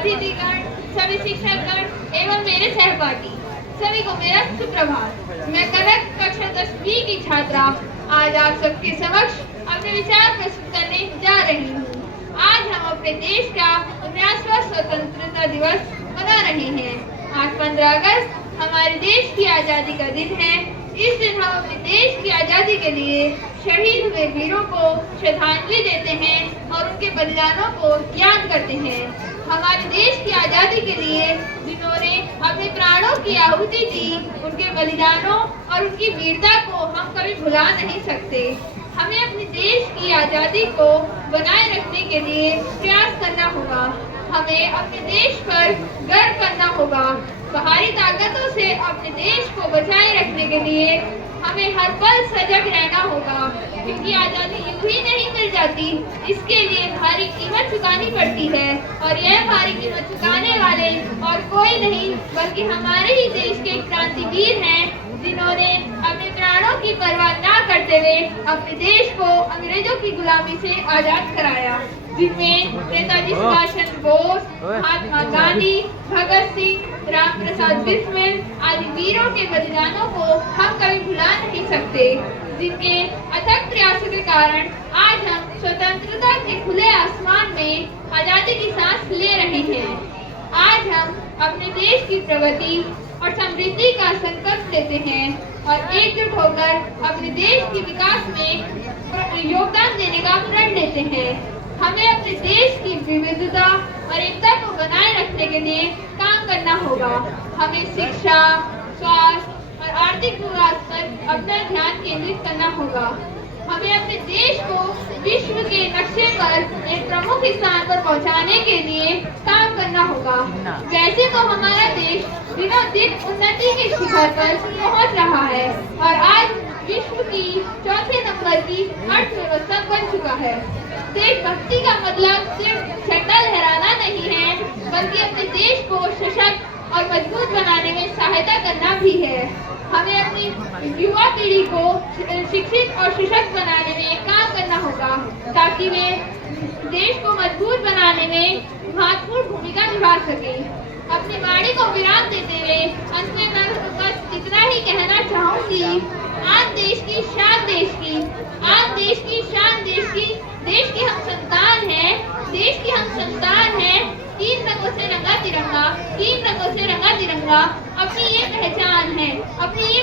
अतिथिगण, सभी शिक्षकगण एवं मेरे सहपाठी सभी को मेरा सुप्रभात। मैं कनक कक्षा 10B की छात्रा आज आप सबके समक्ष अपने विचार प्रस्तुत करने जा रही हूँ। आज हम अपने देश का 49वां स्वतंत्रता दिवस मना रहे हैं। आज 15 अगस्त हमारे देश की आज़ादी का दिन है। इस दिन हम अपने देश की आज़ादी के लिए शहीद हुए वीरों को श्रद्धांजलि देते हैं और उनके बलिदानों को याद करते हैं। हमारे देश की आज़ादी के लिए जिन्होंने अपने प्राणों की आहुति दी, उनके बलिदानों और उनकी वीरता को हम कभी भुला नहीं सकते। हमें अपने देश की आज़ादी को बनाए रखने के लिए प्रयास करना होगा। हमें अपने देश पर गर्व करना होगा। बाहरी ताकतों से अपने देश को बचाए रखने के लिए हमें हर पल सजग रहना होगा, क्योंकि आज़ादी यूं ही नहीं मिल जाती। इसके लिए भारी कीमत चुकानी पड़ती है और यह भारी कीमत चुकाने वाले और कोई नहीं बल्कि हमारे ही देश के क्रांतिवीर हैं, जिन्होंने अपने प्राणों की परवाह न करते हुए अपने देश को अंग्रेजों की गुलामी से आजाद कराया, जिनमें नेताजी सुभाष चंद्र बोस, महात्मा गांधी, भगत सिंह, राम प्रसाद बिस्मिल आदि वीरों के बलिदानों को हम कभी भुला नहीं सकते, जिनके अथक प्रयासों के कारण आज हम स्वतंत्रता के खुले आसमान में आजादी की सांस ले रहे हैं। आज हम अपने देश की प्रगति और समृद्धि का संकल्प लेते हैं और एकजुट होकर अपने देश के विकास में योगदान देने का प्रण लेते हैं। हमें अपने देश की विविधता और एकता को बनाए रखने के लिए काम करना होगा। हमें शिक्षा, स्वास्थ्य और आर्थिक विकास पर अपना ध्यान केंद्रित करना होगा। हमें अपने देश को विश्व के नक्शे पर एक प्रमुख स्थान पर पहुंचाने के लिए काम करना होगा। वैसे तो हमारा देश दिनों दिन उन्नति के शिखर पर पहुंच रहा है और आज विश्व की चौथे नंबर की अर्थव्यवस्था बन चुका है। देशभक्ति का मतलब सिर्फ झंडा लहराना नहीं है, बल्कि अपने देश को सशक्त और मजबूत बनाने में सहायता करना भी है। हमें अपनी युवा पीढ़ी को शिक्षित और सशक्त बनाने में काम करना होगा, ताकि वे देश को मजबूत बनाने में महत्वपूर्ण भूमिका निभा सके। अपनी वाणी को विराम देते हुए अंत में मैं बस इतना ही कहना चाहूंगी, आज देश की शान देश की, आज देश की शान देश की, देश की हम संतान हैं, देश की हम संतान हैं। 3 रंगों से रंगा तिरंगा, 3 रंगों से रंगा तिरंगा, अपनी ये पहचान है, अपनी ये